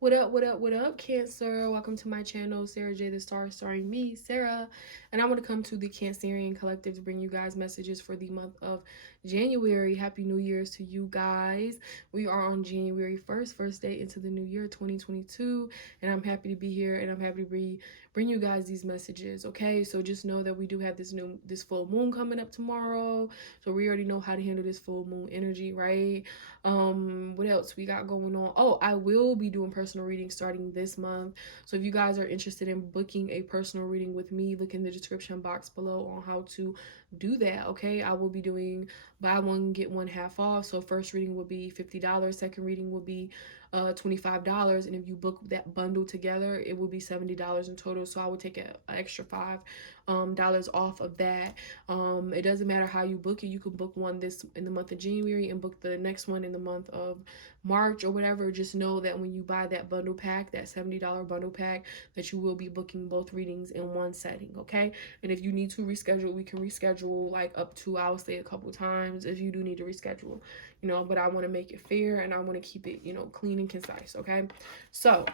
What up, what up, what up, Cancer? Welcome to my channel, Sarah J the Star, starring me, Sarah. And I want to come to the Cancerian Collective to bring you guys messages for the month of January. Happy New Year's to you guys. We are on January 1st, first day into the new year, 2022. And I'm happy to be here and I'm happy to bring you guys these messages, okay? So just know that we do have this full moon coming up tomorrow. So we already know how to handle this full moon energy, right? What else we got going on? Oh, I will be doing personal readings starting this month. So if you guys are interested in booking a personal reading with me, look in the description box below on how to do that. Okay, I will be doing buy one get one half off. So first reading will be $50, second reading will be $25, and if you book that bundle together, it will be $70 in total. So I would take an extra $5 off of that. It doesn't matter how you book it. You can book one this in the month of January and book the next one in the month of March or whatever. Just know that when you buy that bundle pack, that $70 bundle pack, that you will be booking both readings in one setting, okay? And if you need to reschedule, we can reschedule like up to, I'll say, a couple times if you do need to reschedule, but I want to make it fair and I want to keep it, clean and concise, okay? So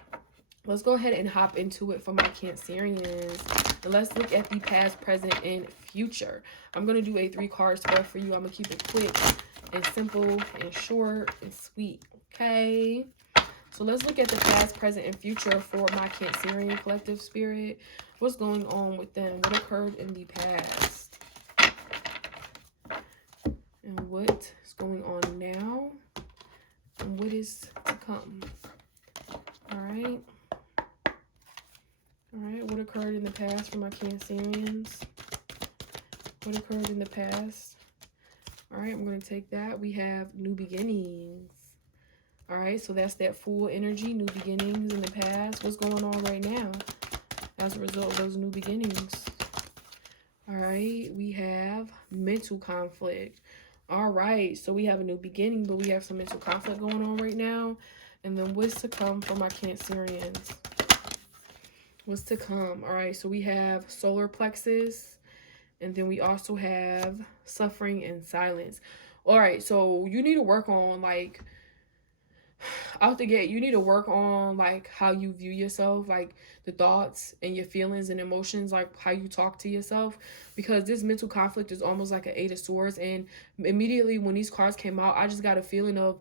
let's go ahead and hop into it for my Cancerians. And let's look at the past, present, and future. I'm going to do a 3-card spell for you. I'm going to keep it quick and simple and short and sweet, okay? So let's look at the past, present, and future for my Cancerian collective spirit. What's going on with them? What occurred in the past? And what is going on now? And what is to come? All right. All right, what occurred in the past for my Cancerians? What occurred in the past? All right, I'm going to take that. We have new beginnings. All right, so that's that full energy, new beginnings in the past. What's going on right now as a result of those new beginnings? All right, we have mental conflict. All right, so we have a new beginning, but we have some mental conflict going on right now. And then what's to come for my Cancerians? What's to come? All right, so we have solar plexus, and then we also have suffering and silence. All right, so you need to work on, like, out the gate, you need to work on, like, how you view yourself, like the thoughts and your feelings and emotions, like how you talk to yourself, because this mental conflict is almost like an 8 of Swords. And immediately when these cards came out, I just got a feeling of,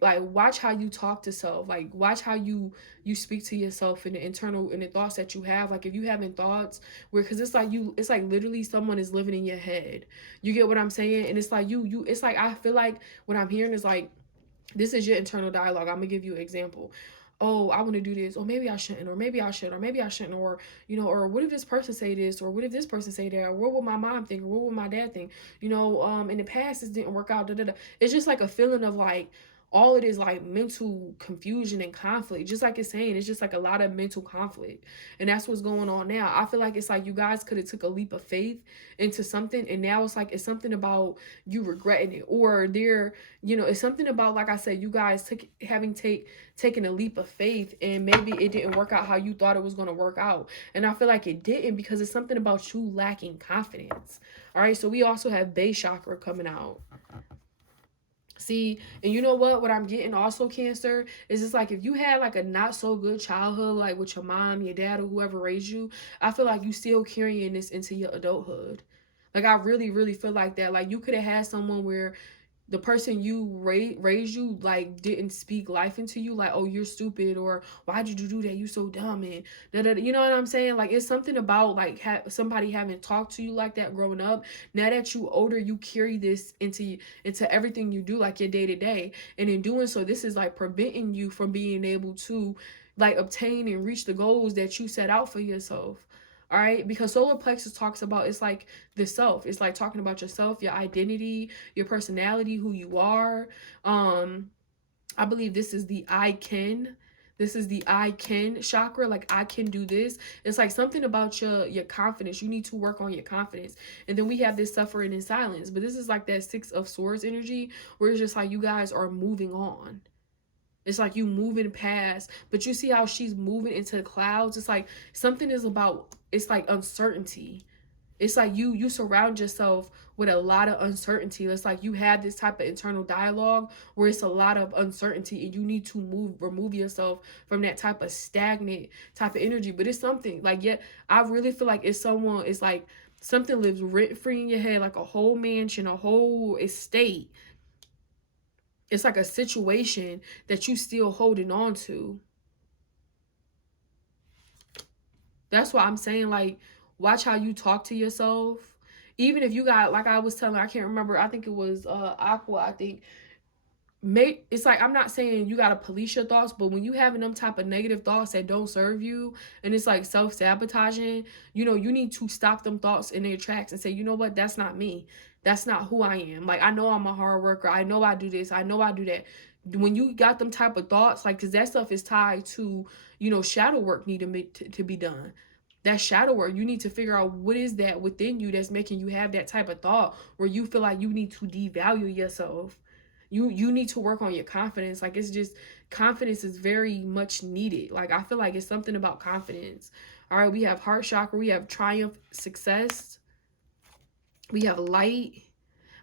like, watch how you talk to self, like watch how you speak to yourself and the internal and the thoughts that you have. Like if you having thoughts where, because it's like literally someone is living in your head, you get what I'm saying? And it's like you it's like, I feel like what I'm hearing is like, this is your internal dialogue. I'm gonna give you an example. Oh, I want to do this, or maybe I shouldn't, or maybe I should, or maybe I shouldn't, or or what if this person say this, or what if this person say that, or what would my mom think, or what would my dad think? In the past this didn't work out. Da, da, da. It's just like a feeling of like, all it is like mental confusion and conflict. Just like it's saying, it's just like a lot of mental conflict, and that's what's going on now. I feel like it's like you guys could have took a leap of faith into something, and now it's like it's something about you regretting it, or it's something about, like I said, you guys taken a leap of faith, and maybe it didn't work out how you thought it was going to work out. And I feel like it didn't, because it's something about you lacking confidence. All right, so we also have base chakra coming out. See, and you know what I'm getting also, Cancer, is it's like if you had like a not so good childhood, like with your mom, your dad, or whoever raised you, I feel like you still carrying this into your adulthood. Like I really, really feel like that. Like you could have had someone where the person you raised you like didn't speak life into you, like, oh, you're stupid, or why did you do that, you so dumb, and da, da, da. You know what I'm saying? Like it's something about like somebody having talked to you like that growing up. Now that you older, you carry this into everything you do, like your day to day, and in doing so, this is like preventing you from being able to like obtain and reach the goals that you set out for yourself. All right, because solar plexus talks about, it's like the self, it's like talking about yourself, your identity, your personality, who you are. I believe this is the I can. This is the I can chakra. Like I can do this. It's like something about your confidence. You need to work on your confidence. And then we have this suffering in silence. But this is like that 6 of Swords energy, where it's just like you guys are moving on. It's like you moving past, but you see how she's moving into the clouds. It's like something is about, it's like uncertainty. It's like you surround yourself with a lot of uncertainty. It's like you have this type of internal dialogue where it's a lot of uncertainty, and you need to remove yourself from that type of stagnant type of energy. But it's something like, yeah, I really feel like it's like something lives rent free in your head, like a whole mansion, a whole estate. It's like a situation that you still holding on to. That's why I'm saying, like, watch how you talk to yourself. Even if you got, like I was telling, I can't remember, I think it was Aqua, I think. It's like, I'm not saying you gotta police your thoughts, but when you having them type of negative thoughts that don't serve you, and it's like self-sabotaging, you need to stop them thoughts in their tracks and say, you know what, that's not me. That's not who I am. Like, I know I'm a hard worker. I know I do this. I know I do that. When you got them type of thoughts, like, because that stuff is tied to, shadow work need to be done. That shadow work, you need to figure out what is that within you that's making you have that type of thought where you feel like you need to devalue yourself. You need to work on your confidence. Like, it's just, confidence is very much needed. Like, I feel like it's something about confidence. All right, we have heart chakra, we have triumph, success, we have light.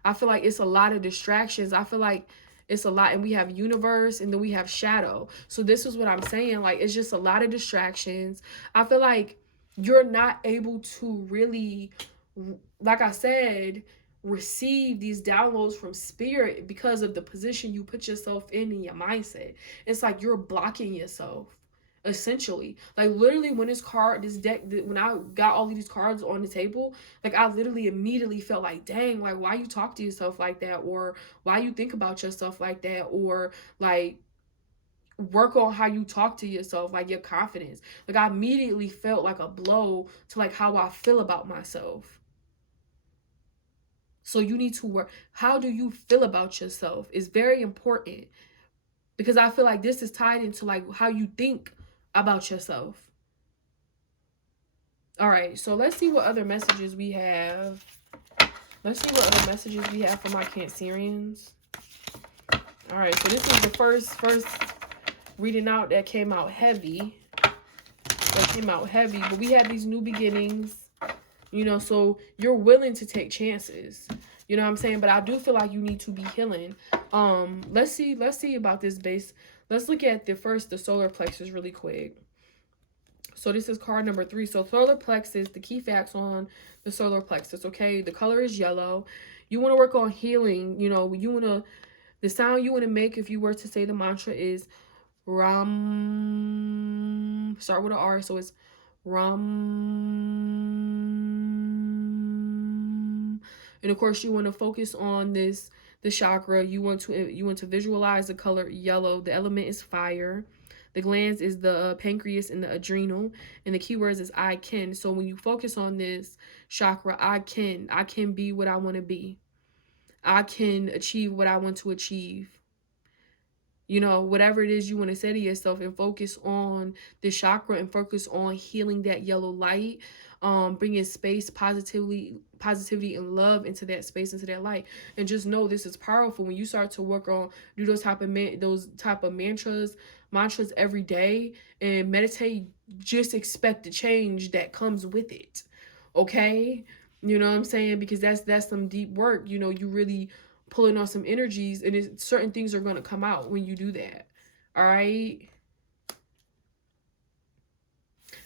I feel like it's a lot of distractions. I feel like it's a lot, and we have universe, and then we have shadow. So this is what I'm saying. Like, it's just a lot of distractions. I feel like you're not able to really, like I said, receive these downloads from spirit because of the position you put yourself in your mindset. It's like you're blocking yourself. Essentially, like, literally, when this deck, when I got all of these cards on the table, like, I literally immediately felt like, dang, like, why you talk to yourself like that, or why you think about yourself like that, or like, work on how you talk to yourself, like your confidence. Like, I immediately felt like a blow to like how I feel about myself. So you need to work. How do you feel about yourself is very important, because I feel like this is tied into like how you think about yourself. All right, so let's see what other messages we have. Let's see what other messages we have for my Cancerians. All right, so this is the first reading out that came out heavy. But we have these new beginnings, so you're willing to take chances. You know what I'm saying? But I do feel like you need to be healing. Let's see about this base. Let's look at the solar plexus really quick. So this is card number 3. So solar plexus, the key facts on the solar plexus, okay? The color is yellow. You want to work on healing. The sound you want to make if you were to say the mantra is Ram. Start with an R, so it's Ram. And of course, you want to focus on the chakra. You want to visualize the color yellow. The element is fire. The glands is the pancreas and the adrenal, and the keywords is I can. So when you focus on this chakra, I can be what I want to be. I can achieve what I want to achieve. Whatever it is you want to say to yourself, and focus on the chakra and focus on healing that yellow light, bringing space, positivity and love into that space, into that light. And just know this is powerful. When you start to work on, do those type of mantras every day and meditate, just expect the change that comes with it. Okay? You know what I'm saying? Because that's some deep work. You really pulling on some energies, and certain things are going to come out when you do that. All right?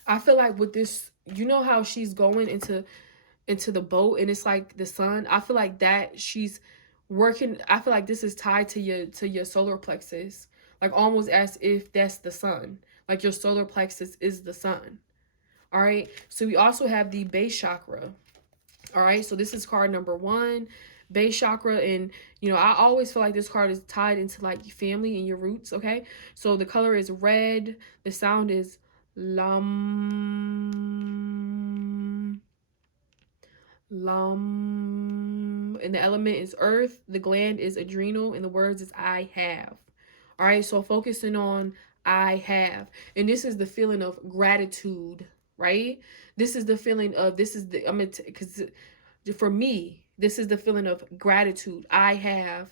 I feel like with this, how she's going into the boat, and it's like the sun. I feel like that she's working. I feel like this is tied to your solar plexus, like almost as if that's the sun. Like your solar plexus is the sun. All right? So we also have the base chakra. All right? So this is card number 1. Base chakra, and I always feel like this card is tied into like your family and your roots. Okay, so the color is red, the sound is lam, and the element is earth, the gland is adrenal, and the words is I have. All right, so focusing on I have, and this is the feeling of gratitude, right? This is the feeling of, because for me, this is the feeling of gratitude. I have,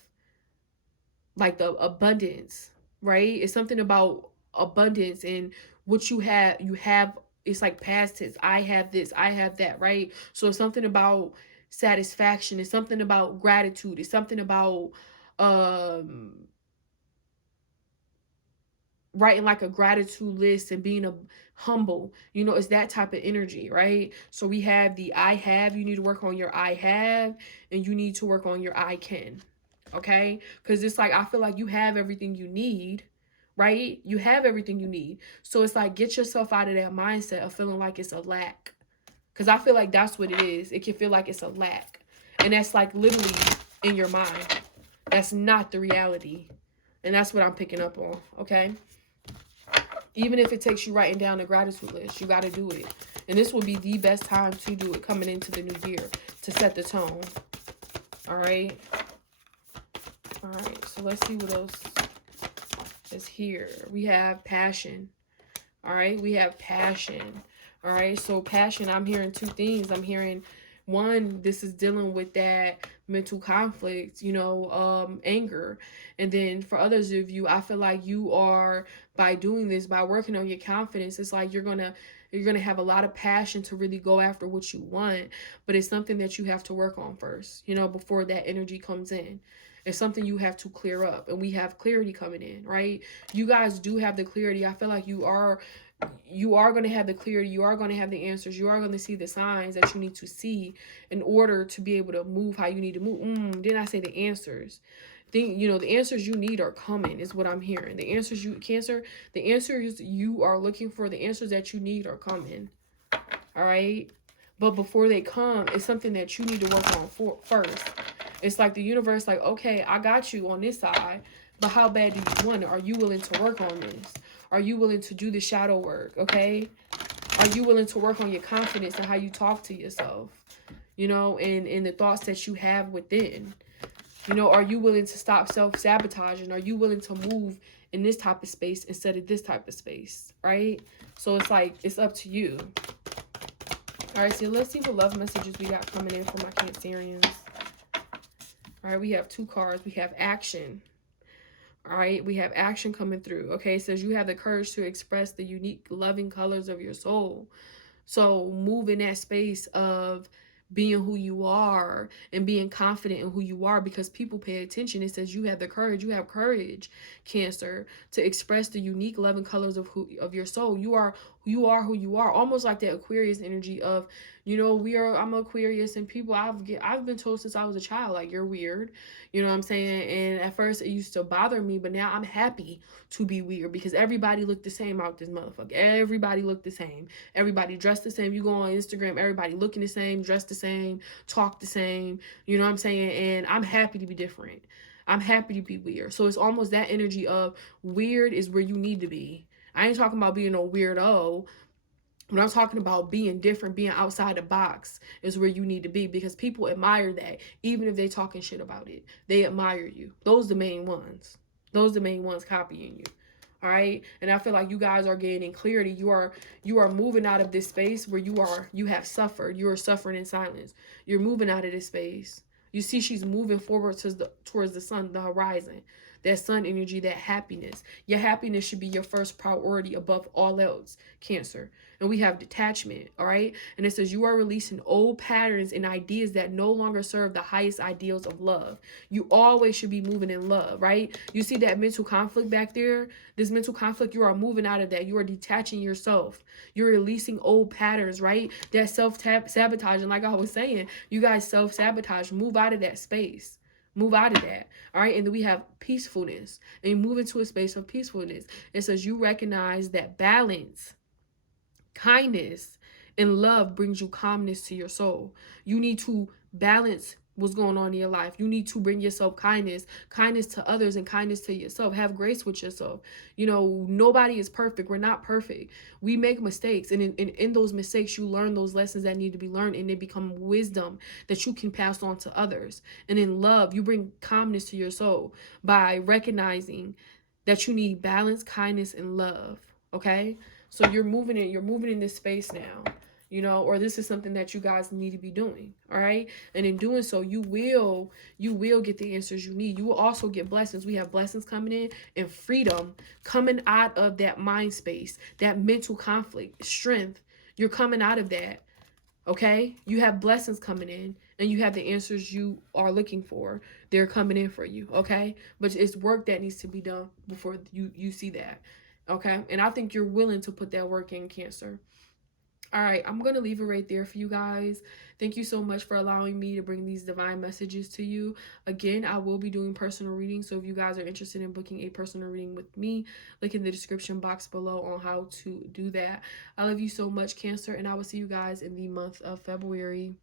like, the abundance, right? It's something about abundance, and what you have it's like past tense. I have this, I have that, right? So it's something about satisfaction. It's something about gratitude. It's something about writing like a gratitude list and being a humble. You know, it's that type of energy, right? So we have the I have. You need to work on your I have, and you need to work on your I can. Okay? Because it's like I feel like you have everything you need, right? You have everything you need. So it's like get yourself out of that mindset of feeling like it's a lack. Because I feel like that's what it is. It can feel like it's a lack. And that's like literally in your mind. That's not the reality. And that's what I'm picking up on, okay? Even if it takes you writing down a gratitude list, you got to do it. And this will be the best time to do it coming into the new year to set the tone. All right. All right. So let's see what else is here. We have passion. All right. We have passion. All right. So passion, I'm hearing two things. I'm hearing one, this is dealing with that mental conflict, you know, anger. And then for others of you, I feel like you are, by doing this, by working on your confidence, it's like you're gonna have a lot of passion to really go after what you want, but it's something that you have to work on first, you know, before that energy comes in. It's something you have to clear up, and we have clarity coming in, right? You guys do have the clarity. I feel like you are going to have the clarity. You are going to have the answers. You are going to see the signs that you need to see in order to be able to move how you need to move. Didn't I say the answers? You know, the answers you need are coming, is what I'm hearing. The answers you, Cancer, the answers you are looking for, the answers that you need are coming. All right? But before they come, it's something that you need to work on first. It's like the universe, like, okay, I got you on this side, but how bad do you want it? Are you willing to work on this? Are you willing to do the shadow work, okay? Are you willing to work on your confidence and how you talk to yourself? You know, and the thoughts that you have within. You know, are you willing to stop self-sabotaging? Are you willing to move in this type of space instead of this type of space, right? So it's like, it's up to you. All right, so let's see what love messages we got coming in from my Cancerians. All right, we have two cards. We have action. All right, we have action coming through. Okay, it says you have the courage to express the unique, loving colors of your soul. So move in that space of being who you are and being confident in who you are, because people pay attention. It says you have the courage. You have courage, Cancer, to express the unique, loving colors of your soul. You are who you are. Almost like that Aquarius energy of, you know, I'm Aquarius, and people I've been told since I was a child, like, you're weird. You know what I'm saying? And at first it used to bother me, but now I'm happy to be weird, because everybody looked the same out this motherfucker. Everybody looked the same. Everybody dressed the same. You go on Instagram, everybody looking the same, dressed the same, talk the same. You know what I'm saying? And I'm happy to be different. I'm happy to be weird. So it's almost that energy of weird is where you need to be. I ain't talking about being a weirdo. When I'm talking about being different, being outside the box is where you need to be, because people admire that. Even if they talking shit about it, they admire you. Those are the main ones. Those are the main ones copying you. All right. And I feel like you guys are gaining clarity. You are moving out of this space where you have suffered. You are suffering in silence. You're moving out of this space. You see, she's moving forward towards the sun, the horizon. That sun energy, that happiness. Your happiness should be your first priority above all else, Cancer. And we have detachment, all right? And it says you are releasing old patterns and ideas that no longer serve the highest ideals of love. You always should be moving in love, right? You see that mental conflict back there? This mental conflict, you are moving out of that. You are detaching yourself. You're releasing old patterns, right? That self-sabotage. And like I was saying, you guys self-sabotage. Move out of that space. Move out of that. All right. And then we have peacefulness. And you move into a space of peacefulness. It says you recognize that balance, kindness, and love brings you calmness to your soul. You need to balance what's going on in your life. You need to bring yourself kindness to others, and kindness to yourself. Have grace with yourself. You know, nobody is perfect. We're not perfect. We make mistakes, and in those mistakes, you learn those lessons that need to be learned, and they become wisdom that you can pass on to others. And in love, you bring calmness to your soul by recognizing that you need balance, kindness, and love. Okay? So you're moving in this space now. You know, or this is something that you guys need to be doing. All right. And in doing so, you will get the answers you need. You will also get blessings. We have blessings coming in and freedom coming out of that mind space, that mental conflict, strength. You're coming out of that. Okay, you have blessings coming in, and you have the answers you are looking for. They're coming in for you. Okay, but it's work that needs to be done before you see that. Okay, and I think you're willing to put that work in, Cancer. All right, I'm going to leave it right there for you guys. Thank you so much for allowing me to bring these divine messages to you. Again, I will be doing personal readings, so if you guys are interested in booking a personal reading with me, look in the description box below on how to do that. I love you so much, Cancer, and I will see you guys in the month of February.